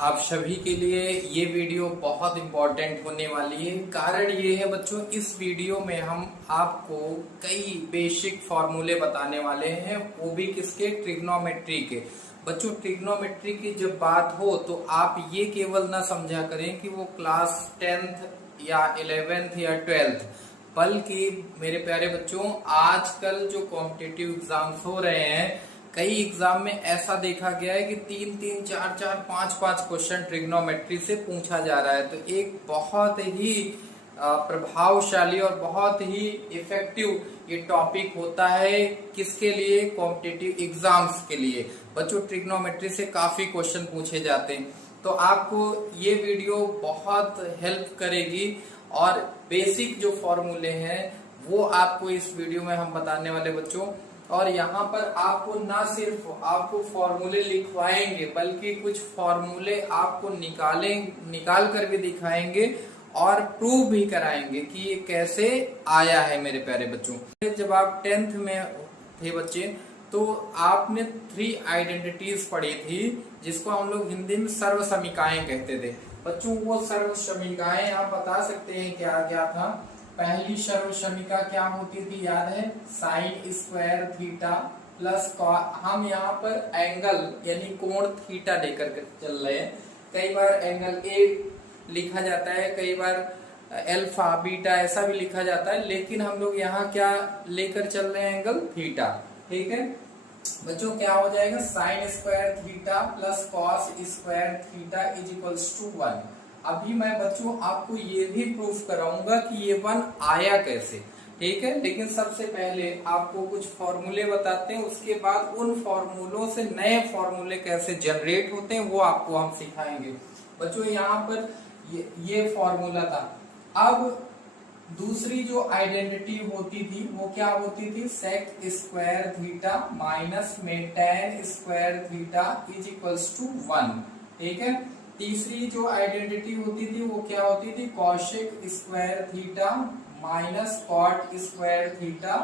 आप सभी के लिए ये वीडियो बहुत इम्पोर्टेंट होने वाली है। कारण ये है बच्चों, इस वीडियो में हम आपको कई बेसिक फॉर्मूले बताने वाले हैं, वो भी किसके, ट्रिग्नोमेट्री के। बच्चों ट्रिग्नोमेट्री की जब बात हो तो आप ये केवल ना समझा करें कि वो क्लास 10th या 11th या 12th, बल्कि मेरे प्यारे बच्चों आजकल जो कॉम्पिटिटिव एग्जाम्स हो रहे हैं, कई एग्जाम में ऐसा देखा गया है कि 3-3, 4-4, 5-5 क्वेश्चन ट्रिग्नोमेट्री से पूछा जा रहा है। तो एक बहुत ही प्रभावशाली और बहुत ही इफेक्टिव ये टॉपिक होता है किसके लिए, कॉम्पिटिटिव एग्जाम्स के लिए। बच्चों ट्रिग्नोमेट्री से काफी क्वेश्चन पूछे जाते हैं, तो आपको ये वीडियो बहुत हेल्प करेगी और बेसिक जो फॉर्मूले हैं वो आपको इस वीडियो में हम बताने वाले बच्चों। और यहाँ पर आपको ना सिर्फ आपको फॉर्मूले लिखवाएंगे, बल्कि कुछ फॉर्मूले आपको निकाल कर भी दिखाएंगे और प्रूव भी कराएंगे कि ये कैसे आया है। मेरे प्यारे बच्चों, जब आप 10th में थे बच्चे, तो आपने 3 आइडेंटिटीज पढ़ी थी, जिसको हम लोग हिंदी में सर्व समीकाएं कहते थे। बच्चों वो सर्व समीकाएं आप बता सकते हैं क्या क्या था? पहली सर्व समीका क्या होती थी, याद है? साइन स्क्वायर थीटा प्लस, हम यहाँ पर एंगल यानी कोण थीटा लेकर के चल रहे हैं। कई बार एंगल ए लिखा जाता है, कई बार अल्फा बीटा ऐसा भी लिखा जाता है, लेकिन हम लोग यहाँ क्या लेकर चल रहे हैं, एंगल थीटा। ठीक है बच्चों, क्या हो जाएगा? Sine square theta plus cos square theta is equals to 1। अभी मैं बच्चों आपको ये भी प्रूफ कराऊंगा कि ये 1 आया कैसे। ठीक है, लेकिन सबसे पहले आपको कुछ फॉर्मूले बताते हैं, उसके बाद उन फॉर्मूलों से नए फॉर्मूले कैसे जनरेट होते हैं वो आपको हम सिखाएंगे। बच्चों यहाँ पर ये फॉर्मूला था। अब दूसरी जो आइडेंटिटी होती थी वो क्या होती थी? सेक स्क्वायर थीटा माइनस में tan square theta is equals to 1। ठीक है, तीसरी जो आइडेंटिटी होती थी वो क्या होती थी? Cosec square theta minus cot square theta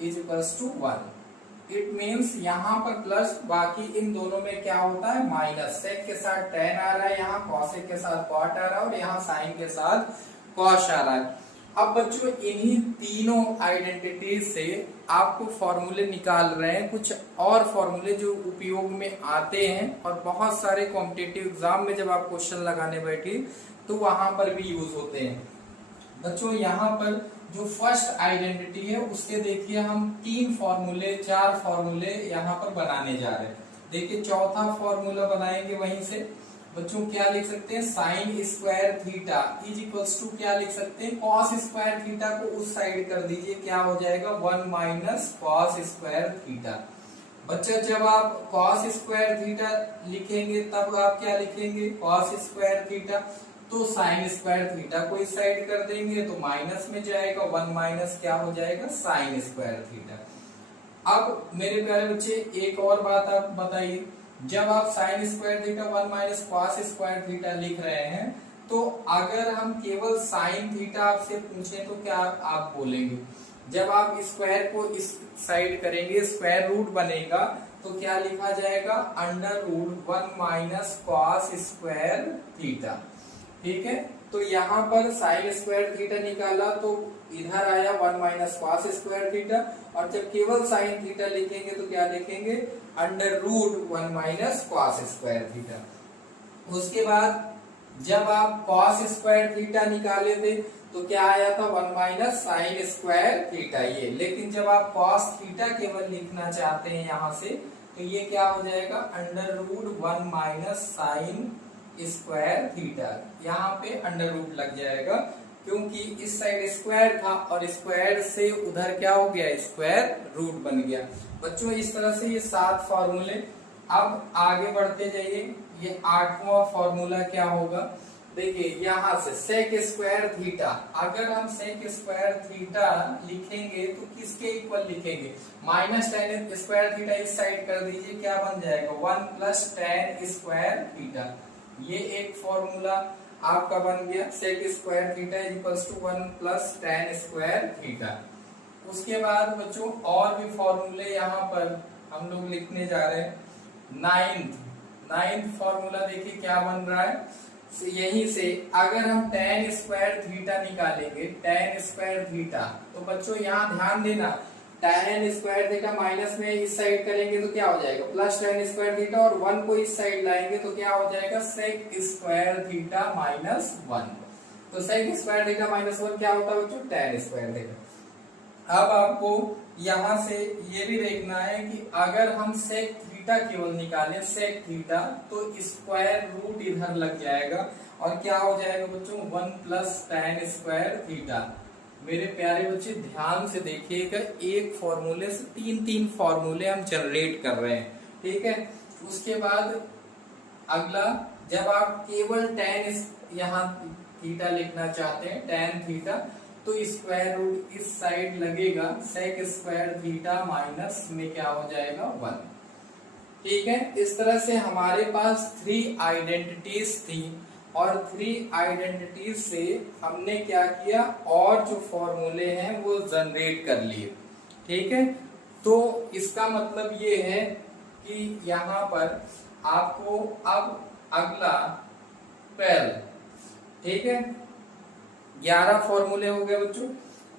is equals to 1। It means यहाँ पर प्लस, बाकी इन दोनों में क्या होता है? माइनस। सेक के साथ टेन आ रहा है, यहाँ कॉशेक के साथ कॉट आ रहा है और यहाँ साइन के साथ कॉश आ रहा है। अब बच्चों इन्हीं तीनों आइडेंटिटीज से आपको फॉर्मूले निकाल रहे हैं, कुछ और फॉर्मूले जो उपयोग में आते हैं और बहुत सारे कॉम्पिटिटिव एग्जाम में जब आप क्वेश्चन लगाने बैठे तो वहां पर भी यूज होते हैं। बच्चों यहाँ पर जो फर्स्ट आइडेंटिटी है उसके देखिए हम 4 फॉर्मूले यहाँ पर बनाने जा रहे हैं। देखिए चौथा फॉर्मूला बनाएंगे वहीं से। बच्चों क्या लिख सकते हैं? Sine square theta is equals to क्या लिख सकते हैं? कॉस स्क्वायर थीटा को उस साइड कर दीजिए, क्या हो जाएगा? 1 माइनस कॉस स्क्वायर थीटा। बच्चा जब आप कॉस स्क्वायर थीटा लिखेंगे तब आप क्या लिखेंगे? Cos square theta. तो साइन स्क्वायर थीटा को इस साइड कर देंगे तो माइनस में जाएगा, 1 माइनस क्या हो जाएगा? Sine square theta. अब मेरे प्यारे बच्चे एक और बात आप बताइए, जब आप sign square theta 1 minus cos square theta लिख रहे हैं, तो अगर हम केवल साइन थीटा आपसे पूछें तो क्या आप बोलेंगे? जब आप स्क्वायर को इस साइड करेंगे, स्क्वायर रूट बनेगा, तो क्या लिखा जाएगा? Under root 1 minus cos square theta. ठीक है, तो यहाँ पर साइन स्क्वायर थीटा निकाला तो इधर आया 1 माइनस कॉस स्क्वायर थीटा, और जब केवल साइन थीटा लिखेंगे तो क्या लिखेंगे? Under root 1 minus cos square theta. उसके बाद जब आप कॉस स्क्वायर थीटा निकाले थे तो क्या आया था? 1 माइनस साइन स्क्वायर थीटा ये। लेकिन जब आप कॉस थीटा केवल लिखना चाहते हैं यहाँ से, तो ये क्या हो जाएगा? Under root 1 minus sine square theta. यहाँ पे अंडर रूट लग जाएगा क्योंकि इस साइड स्क्वायर था और स्क्वायर से उधर क्या हो गया? स्क्वायर रूट बन गया। बच्चों इस तरह से ये 7 फॉर्मूले। अब आगे बढ़ते जाइए, ये 8वां फॉर्मूला क्या होगा? देखिए यहाँ से सेक स्क्वायर थीटा, अगर हम सेक स्क्वायर थीटा लिखेंगे तो किसके इक्वल लिखेंगे? माइनस टेन स्क्वायर थीटा इस साइड कर दीजिए, क्या बन जाएगा? 1 प्लस टेन स्क्वायर थीटा। ये एक फॉर्मूला आपका बन गया, sec square theta equals to 1 plus tan square theta. उसके बाद बच्चों और भी फॉर्मूले यहाँ पर हम लोग लिखने जा रहे हैं। नाइन्थ फॉर्मूला देखिए क्या बन रहा है, यहीं से अगर हम tan स्क्वायर थीटा निकालेंगे, tan स्क्वायर थीटा, तो बच्चों यहाँ ध्यान देना, tan स्क्वायर थीटा माइनस में इस साइड करेंगे तो क्या हो जाएगा प्लस tan स्क्वायर थीटा, और 1 को इस साइड लाएंगे तो क्या हो जाएगा sec स्क्वायर थीटा माइनस 1। तो sec स्क्वायर थीटा माइनस 1 क्या होता है बच्चों, tan स्क्वायर थीटा। अब आपको यहां से ये भी देखना है कि अगर हम sec थीटा केवल निकालें sec थीटा, तो स्क्वायर रूट इधर लग जाएगा और क्या हो जाएगा बच्चों 1 प्लस tan स्क्वायर थीटा। मेरे प्यारे बच्चे ध्यान से देखिएगा, एक फॉर्मूले से तीन फॉर्मूले हम जनरेट कर रहे हैं, ठीक है। उसके बाद अगला, जब आप केवल tan यहाँ थीटा लिखना चाहते हैं tan थीटा, तो स्क्वायर रूट इस साइड लगेगा, sec स्क्वायर थीटा माइनस में क्या हो जाएगा 1, ठीक है। इस तरह से हमारे पास 3 आइडेंटिटीज थी और 3 आइडेंटिटीज से हमने क्या किया, और जो फॉर्मूले हैं वो जनरेट कर लिए, ठीक है। तो इसका मतलब ये है कि यहाँ पर आपको अब अगला 12, ठीक है, 11 फॉर्मूले हो गए बच्चों।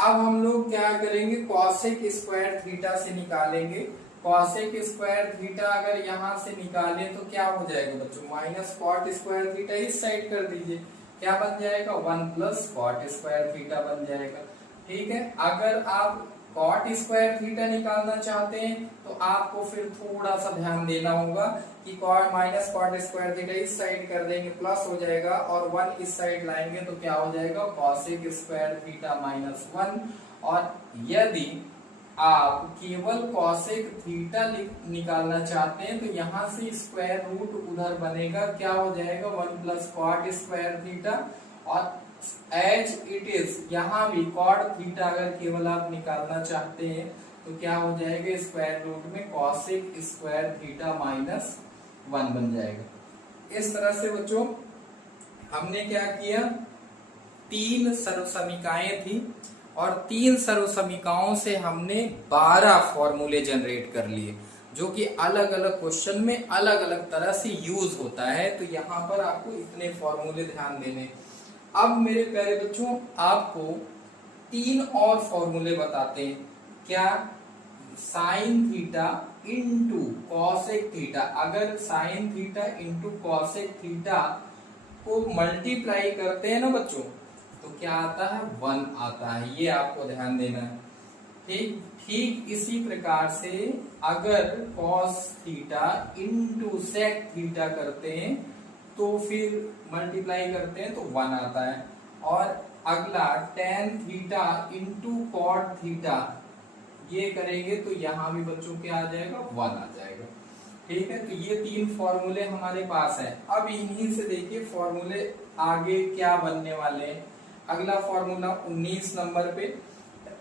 अब हम लोग क्या करेंगे, कॉसेक स्क्वायर थीटा से निकालेंगे। कॉसेक स्क्वायर थीटा अगर यहां से निकाले तो क्या हो जाएगा बच्चों, माइनस कॉट स्क्वायर थीटा इस साइड कर दीजिए, क्या बन जाएगा 1 प्लस कॉट स्क्वायर थीटा बन जाएगा, ठीक है। अगर आप कॉट स्क्वायर थीटा निकालना चाहते हैं तो आपको फिर थोड़ा सा ध्यान देना होगा कि cot minus cot square theta इस साइड कर देंगे प्लस हो जाएगा, और 1 इस साइड लाएंगे तो क्या हो जाएगा कॉसेक स्क्वायर थीटा माइनस 1। और यदि आप केवल कॉसेक थीटा निकालना चाहते हैं तो यहाँ से स्क्वायर रूट उधर बनेगा, क्या हो जाएगा 1 प्लस कॉट स्क्वायर थीटा, और एज इट इज यहाँ भी कॉट थीटा अगर केवल आप निकालना चाहते हैं तो क्या हो जाएगा स्क्वायर रूट में कॉसेक स्क्वायर थीटा माइनस 1 बन जाएगा। इस तरह से बच्चों हमने क्या किया, 3 सर्वसमीकाएं थी और 3 सर्वसमीकाओं से हमने 12 फॉर्मूले जनरेट कर लिए, जो कि अलग अलग क्वेश्चन में अलग अलग तरह से यूज होता है। तो यहाँ पर आपको इतने फॉर्मूले ध्यान देने। अब मेरे प्यारे बच्चों आपको 3 और फॉर्मूले बताते हैं, क्या, sine theta into cosec theta. अगर sine theta into cosec theta को मल्टीप्लाई करते हैं ना बच्चों तो क्या आता है 1 आता है, ये आपको ध्यान देना है, ठीक। ठीक इसी प्रकार से अगर cos theta into sec theta करते हैं तो फिर मल्टीप्लाई करते हैं तो 1 आता है। और अगला tan theta into cot theta, ये करेंगे तो यहाँ भी बच्चों क्या आ जाएगा 1 आ जाएगा, ठीक है। तो ये 3 फॉर्मूले हमारे पास है। अब इन्हीं से देखिए फॉर्मूले आगे क्या बनने वाले हैं। अगला फॉर्मूला 19 नंबर पे,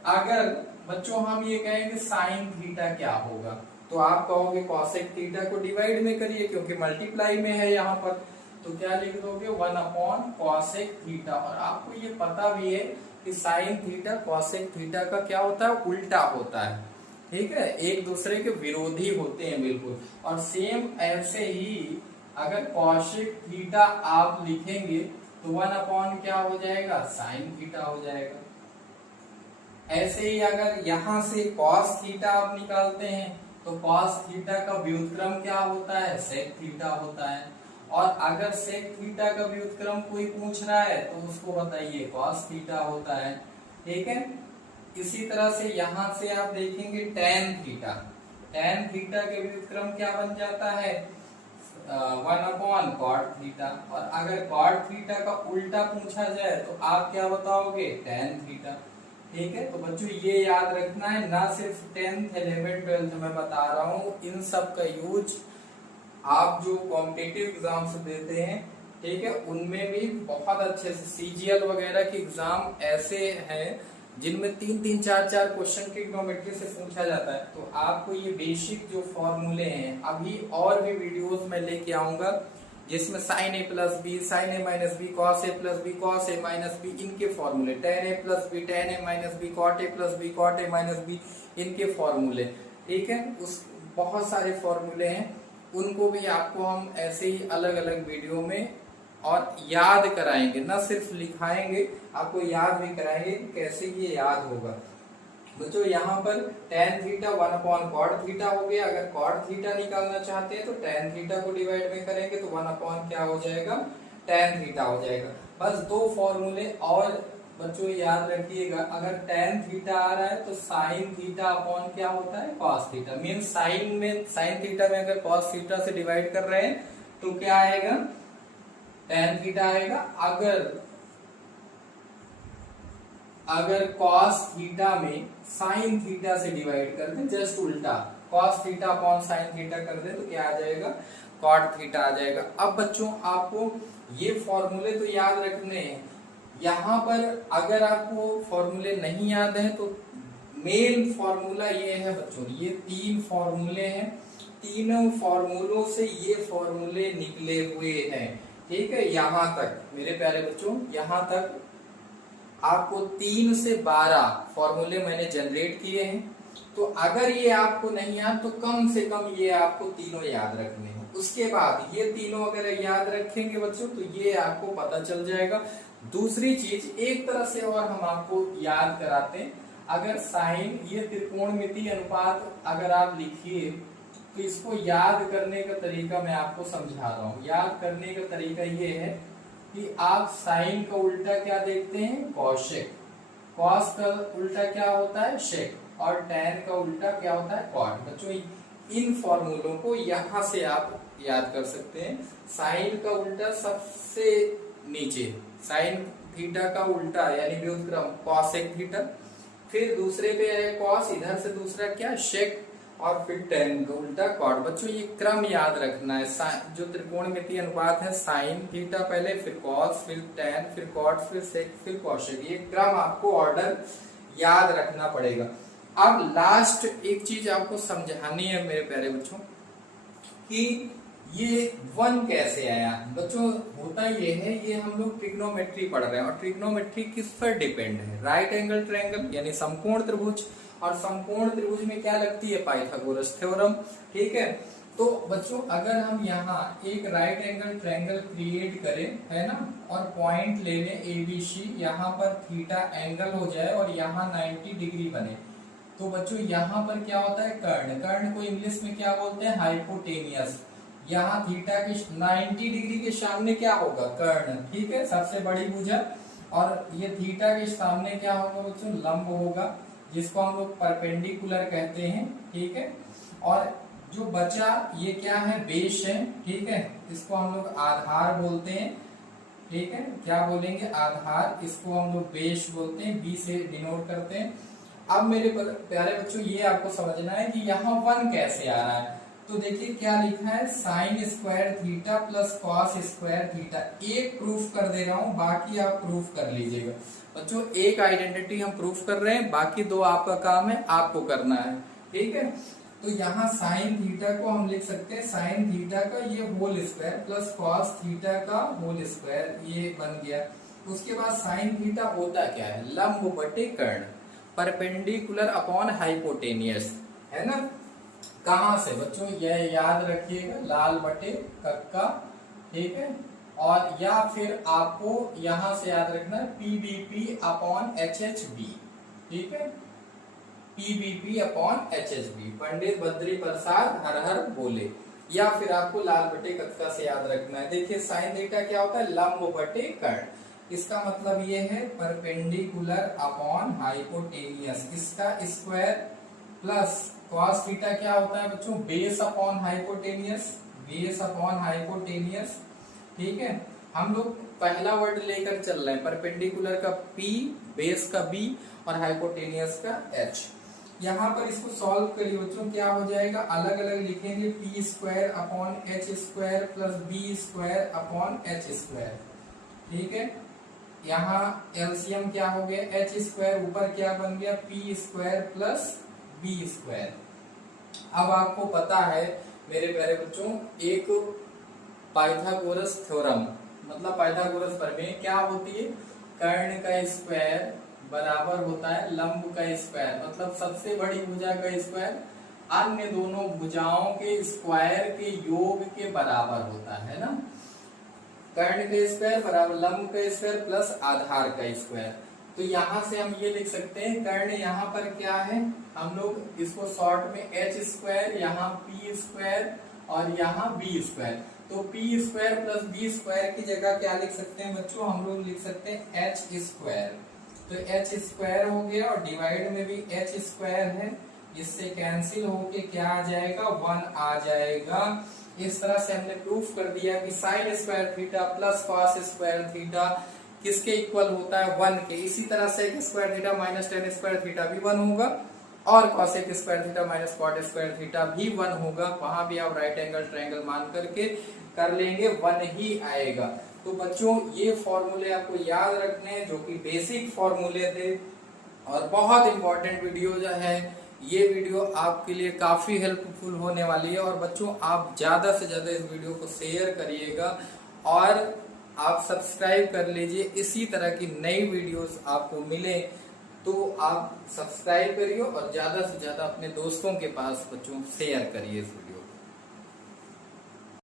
अगर बच्चों हम ये कहेंगे साइन थीटा क्या होगा, तो आप कहोगे कॉसेक थीटा को डिवाइड में करिए क्योंकि मल्टीप्लाई में है यहाँ पर, तो क्या लिख दोगे 1 अपॉन कॉसेक थीटा। और आपको ये पता भी है कि साइन थीटा कॉसेक थीटा का क्या होता है, उल्टा होता है, ठीक है, एक दूसरे के विरोधी होते हैं बिल्कुल। और सेम ऐसे ही अगर कॉसेक थीटा आप लिखेंगे तो 1 अपॉन क्या हो जाएगा, साइन थीटा हो जाएगा। ऐसे ही अगर यहां से कॉस थीटा आप निकालते हैं तो कॉस थीटा का व्युत्क्रम क्या होता है, सेक थीटा होता है। और अगर सेक थीटा का व्युत्क्रम कोई पूछ रहा है तो उसको बताइए कॉस थीटा होता है, ठीक है। इसी तरह से यहां से आप देखेंगे टेन थीटा, टेन थीटा के व्युत्क्रम क्या बन जाता है 1 अपॉन कॉट थीटा। और अगर कॉट थीटा का उल्टा पूछा जाए तो आप क्या बताओगे टेन थीटा, ठीक है। तो बच्चों ये याद रखना है, ना सिर्फ 10th 11th 12th में बता रहा हूँ, इन सब का यूज आप जो कॉम्पिटिटिव एग्जाम्स देते हैं, ठीक है, उनमें भी बहुत अच्छे से सीजीएल वगैरह के एग्जाम ऐसे हैं जिनमें 3-3 4-4 क्वेश्चन ट्रिग्नोमेट्री से पूछा जाता है। तो आपको ये बेसिक जो फॉर्मूले हैं, अभी और भी वीडियोस में लेके आऊंगा जिसमें sine A plus B, sine A minus B, cos A plus B, cos A minus B, इनके फॉर्मूले, tan A plus B, tan A minus B, cot A plus B, cot A minus B, इनके फॉर्मूले, ठीक है। उस बहुत सारे फॉर्मूले हैं, उनको भी आपको हम ऐसे ही अलग अलग वीडियो में और याद कराएंगे, न सिर्फ लिखाएंगे, आपको याद भी कराएंगे कैसे ये याद होगा। बच्चों यहाँ पर tan थीटा 1/cot थीटा हो गया। अगर cot थीटा निकालना चाहते हैं तो tan थीटा को डिवाइड में करेंगे तो 1/ क्या हो जाएगा, tan थीटा हो जाएगा। बस दो फॉर्मूले और बच्चों याद रखिएगा, अगर tan थीटा आ रहा है तो sin थीटा अपॉन क्या होता है, cos theta. Mean sin theta में अगर cos थीटा से डिवाइड कर रहे हैं तो क्या आएगा, tan थीटा आएगा। अगर cos थीटा में sin थीटा से डिवाइड कर दे, जस्ट उल्टा cos theta upon sin theta कर दे तो क्या आ जाएगा, cot थीटा आ जाएगा। अब बच्चों आपको ये फॉर्मूले तो याद रखने हैं। यहाँ पर अगर आपको फॉर्मूले नहीं याद है तो मेन फॉर्मूला ये है बच्चों, ये 3 फॉर्मूले हैं, तीनों फॉर्मूलों से ये फॉर्मूले निकले हुए हैं। ठीक है, यहाँ तक मेरे प्यारे बच्चों, यहाँ तक आपको 3 से 12 फॉर्मूले मैंने जनरेट किए हैं। तो अगर ये आपको नहीं याद तो कम से कम ये आपको तीनों याद रखने हैं। उसके बाद ये तीनों अगर याद रखेंगे बच्चों तो ये आपको पता चल जाएगा। दूसरी चीज एक तरह से और हम आपको याद कराते हैं, अगर साइन ये त्रिकोणमितीय अनुपात अगर आप लिखिए तो इसको याद करने का तरीका मैं आपको समझा रहा हूँ। याद करने का तरीका ये है कि आप साइन का उल्टा क्या देखते हैं, कॉशेक, कॉस का उल्टा क्या होता है, शेक, और टैन का उल्टा क्या होता है, कॉट। बच्चों इन फॉर्मूलों को यहाँ से आप याद कर सकते हैं। साइन का उल्टा सबसे नीचे, साइन थीटा का उल्टा यानी व्युत्क्रम कॉसेक थीटा, फिर दूसरे पे है कॉस, इधर से दूसरा क्या, शेक, और फिर टैन का उल्टा कॉट। बच्चों ये क्रम याद रखना है, जो त्रिकोणमितीय अनुपात है, साइन थीटा पहले, फिर कॉस, फिर टैन, फिर कॉट, फिर सेक, फिर कॉशेक, ये क्रम आपको ऑर्डर याद रखना पड़ेगा। अब लास्ट एक चीज आपको समझानी है मेरे प्यारे बच्चों कि ये 1 कैसे आया। बच्चों होता ये है, ये हम लोग ट्रिग्नोमेट्री पढ़ रहे हैं और ट्रिग्नोमेट्री किस पर डिपेंड है, राइट एंगल ट्रायंगल यानी समकोण त्रिभुज, और समकोण त्रिभुज में क्या लगती है, पाइथागोरस थ्योरम। ठीक है, तो बच्चों अगर हम यहाँ एक राइट एंगल ट्रायंगल क्रिएट करें, है ना, और पॉइंट ले लें ABC, यहाँ पर थीटा एंगल हो जाए और यहाँ 90 डिग्री बने, तो बच्चों यहाँ पर क्या होता है, कर्ण, कर्ण को इंग्लिश में क्या बोलते हैं, हाइपोटेनियस। यहाँ थीटा के 90 डिग्री के सामने क्या होगा, कर्ण। ठीक है, सबसे बड़ी भुजा, और ये थीटा के सामने क्या होगा बच्चों, लंब होगा, जिसको हम लोग परपेंडिकुलर कहते हैं। ठीक है, और जो बचा ये क्या है, बेस है। ठीक है, इसको हम लोग आधार बोलते हैं। ठीक है, क्या बोलेंगे, आधार, इसको हम लोग बेस बोलते हैं, बी से डिनोट करते हैं। अब मेरे प्यारे बच्चों ये आपको समझना है कि यहाँ 1 कैसे आ रहा है। तो देखिए क्या लिखा है, sign square theta plus cos square theta. एक प्रूफ कर दे रहा हूं, बाकी आप प्रूफ कर लीजिएगा। बच्चों एक आइडेंटिटी हम प्रूफ कर रहे हैं, बाकी 2 आपका काम है, आपको करना है। ठीक है, तो यहाँ साइन थीटा को हम लिख सकते हैं, साइन थीटा का ये whole square plus cos theta का होल स्क्वायर, ये बन गया। उसके बाद साइन थीटा होता क्या है, लंब बटे कर्ण, परपेंडिकुलर अपॉन हाइपोटेनियस, है ना। कहां से बच्चों, यह याद रखिएगा, लाल बटे कक्का। ठीक है, और या फिर आपको यहां से याद रखना PBP अपॉन HHB। ठीक है, PBP upon HHB, Pandit Badri Prasad हर हर बोले। या फिर आपको लाल बटे कक्का से याद रखना है। देखिए साइन थीटा क्या होता है, लंब बटे कर्ण, इसका मतलब ये है परपेंडिकुलर अपॉन हाइपोटेनियस, इसका स्क्वायर, प्लस कॉस थीटा क्या होता है बच्चों, base upon hypotenuse, base upon hypotenuse. ठीक है, हम लोग पहला वर्ड लेकर चल रहे हैं, परपेंडिकुलर का P, बेस का B और हाइपोटेनियस का H। यहाँ पर इसको सॉल्व करिए बच्चों, क्या हो जाएगा, अलग अलग लिखेंगे, P square upon H square plus B square upon H square. ठीक है, यहाँ एलसीएम क्या हो गया, H स्क्वायर, ऊपर क्या बन गया, P square plus B square. अब आपको पता है मेरे प्यारे बच्चों, एक पाइथागोरस थ्योरम मतलब पाइथागोरस प्रमेय क्या होती है, कर्ण का स्क्वायर बराबर होता है लंब का स्क्वायर, मतलब सबसे बड़ी भुजा का स्क्वायर अन्य दोनों भुजाओं के स्क्वायर के योग के बराबर होता है ना। कर्ण का स्क्वायर बराबर लंब का स्क्वायर प्लस आधार का स्क्वायर। तो यहां से हम ये लिख सकते हैं कर्ण यहाँ पर क्या है, हम लोग इसको शॉर्ट में एच स्क्वायर, यहाँ पी स्क्वायर और यहाँ बी स्क्वायर। तो P square plus B square की जगह क्या लिख सकते हैं बच्चों, हम लोग लिख सकते हैं एच स्क्वायर। तो एच स्क्वायर हो गया और डिवाइड में भी एच स्क्वायर है, इससे कैंसिल होके क्या आ जाएगा, 1 आ जाएगा। इस तरह से हमने प्रूफ कर दिया कि sine square theta plus cos square theta किसके इक्वल होता है, 1 के। इसी तरह sec square theta minus tan square theta भी 1 होगा और cosec square theta minus cot square theta भी 1 होगा। वहां भी आप राइट एंगल ट्रायंगल मान करके कर लेंगे, 1 ही आएगा। तो बच्चों ये फॉर्मूले आपको याद रखने हैं जो कि बेसिक फॉर्मूले थे और बहुत इंपॉर्टेंट वीडियो जो है ये वीडियो आपके लिए काफी हेल्पफुल होने वाली है। और बच्चों आप ज्यादा से ज्यादा इस वीडियो को शेयर करिएगा और आप सब्सक्राइब कर लीजिए। इसी तरह की नई वीडियोस आपको मिले तो आप सब्सक्राइब करिए और ज्यादा से ज्यादा अपने दोस्तों के पास बच्चों शेयर करिए इस वीडियो।